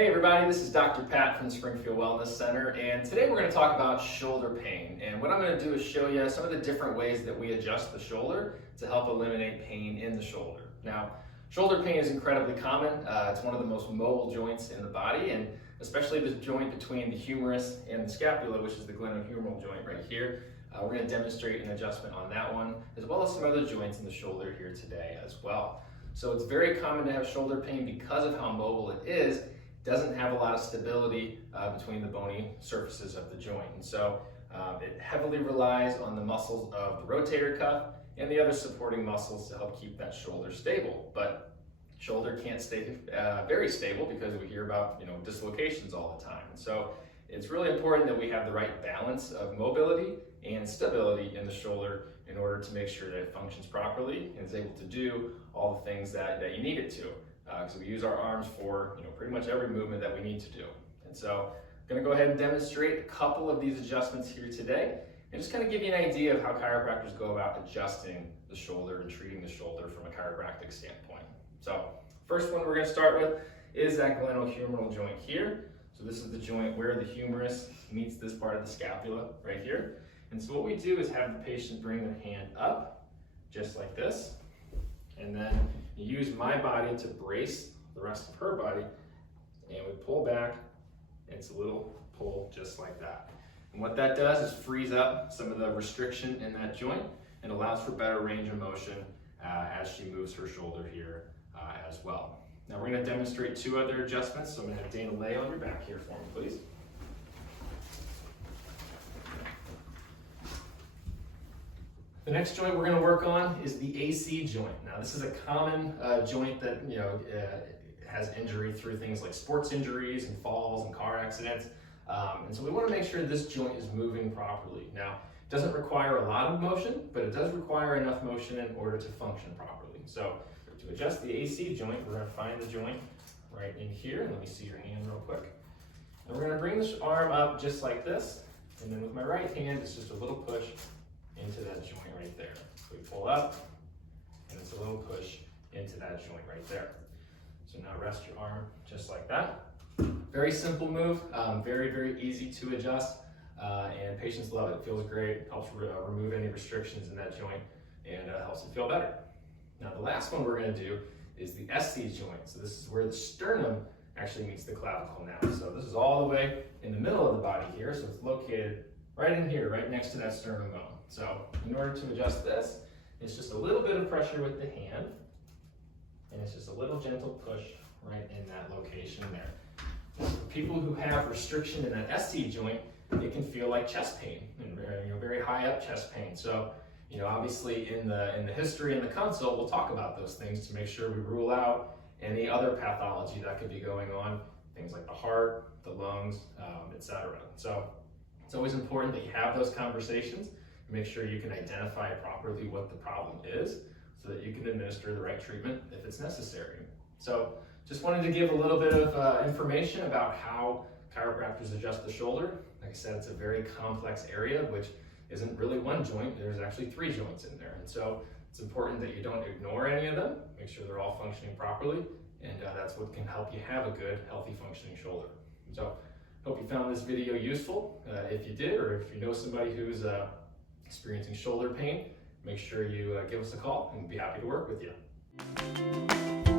Hey everybody, this is Dr. Pat from the Springfield Wellness Center, and today we're going to talk about shoulder pain. And what I'm going to do is show you some of the different ways that we adjust the shoulder to help eliminate pain in the shoulder. Now, shoulder pain is incredibly common. It's one of the most mobile joints in the body, and especially the joint between the humerus and the scapula, which is the glenohumeral joint right here. We're going to demonstrate an adjustment on that one, as well as some other joints in the shoulder here today as well. So it's very common to have shoulder pain because of how mobile it is. Doesn't have a lot of stability between the bony surfaces of the joint. And so it heavily relies on the muscles of the rotator cuff and the other supporting muscles to help keep that shoulder stable. But shoulder can't stay very stable because we hear about dislocations all the time. And so it's really important that we have the right balance of mobility and stability in the shoulder in order to make sure that it functions properly and is able to do all the things that you need it to. Because we use our arms for pretty much every movement that we need to do. And so I'm going to go ahead and demonstrate a couple of these adjustments here today and just kind of give you an idea of how chiropractors go about adjusting the shoulder and treating the shoulder from a chiropractic standpoint. So first one we're going to start with is that glenohumeral joint here. So this is the joint where the humerus meets this part of the scapula right here. And so what we do is have the patient bring their hand up just like this, and then use my body to brace the rest of her body, and we pull back, and it's a little pull just like that. And what that does is frees up some of the restriction in that joint and allows for better range of motion as she moves her shoulder here as well. Now we're going to demonstrate two other adjustments, so I'm going to have Dana lay on your back here for me, please. The next joint we're going to work on is the AC joint. Now this is a common joint that has injury through things like sports injuries and falls and car accidents. And so we want to make sure this joint is moving properly. Now it doesn't require a lot of motion, but it does require enough motion in order to function properly. So to adjust the AC joint, we're going to find the joint right in here. Let me see your hand real quick. And we're going to bring this arm up just like this. And then with my right hand, it's just a little push into that joint right there. So we pull up, and it's a little push into that joint right there. So now rest your arm just like that. Very simple move, very, very easy to adjust, and patients love it. It feels great, helps remove any restrictions in that joint, and helps it feel better. Now the last one we're going to do is the SC joint. So this is where the sternum actually meets the clavicle now. So this is all the way in the middle of the body here, so it's located right in here, right next to that sternum bone. So in order to adjust this, it's just a little bit of pressure with the hand, and it's just a little gentle push right in that location there. For people who have restriction in that SC joint, it can feel like chest pain, and very high up chest pain. So obviously in the history and the consult, we'll talk about those things to make sure we rule out any other pathology that could be going on, things like the heart, the lungs, etc. So it's always important that you have those conversations. Make sure you can identify properly what the problem is so that you can administer the right treatment if it's necessary. So just wanted to give a little bit of information about how chiropractors adjust the shoulder. Like I said, it's a very complex area, which isn't really one joint. There's actually three joints in there. And so it's important that you don't ignore any of them. Make sure they're all functioning properly. And that's what can help you have a good, healthy functioning shoulder. So hope you found this video useful. If you did, or if you know somebody who's experiencing shoulder pain, make sure you give us a call and we'll be happy to work with you.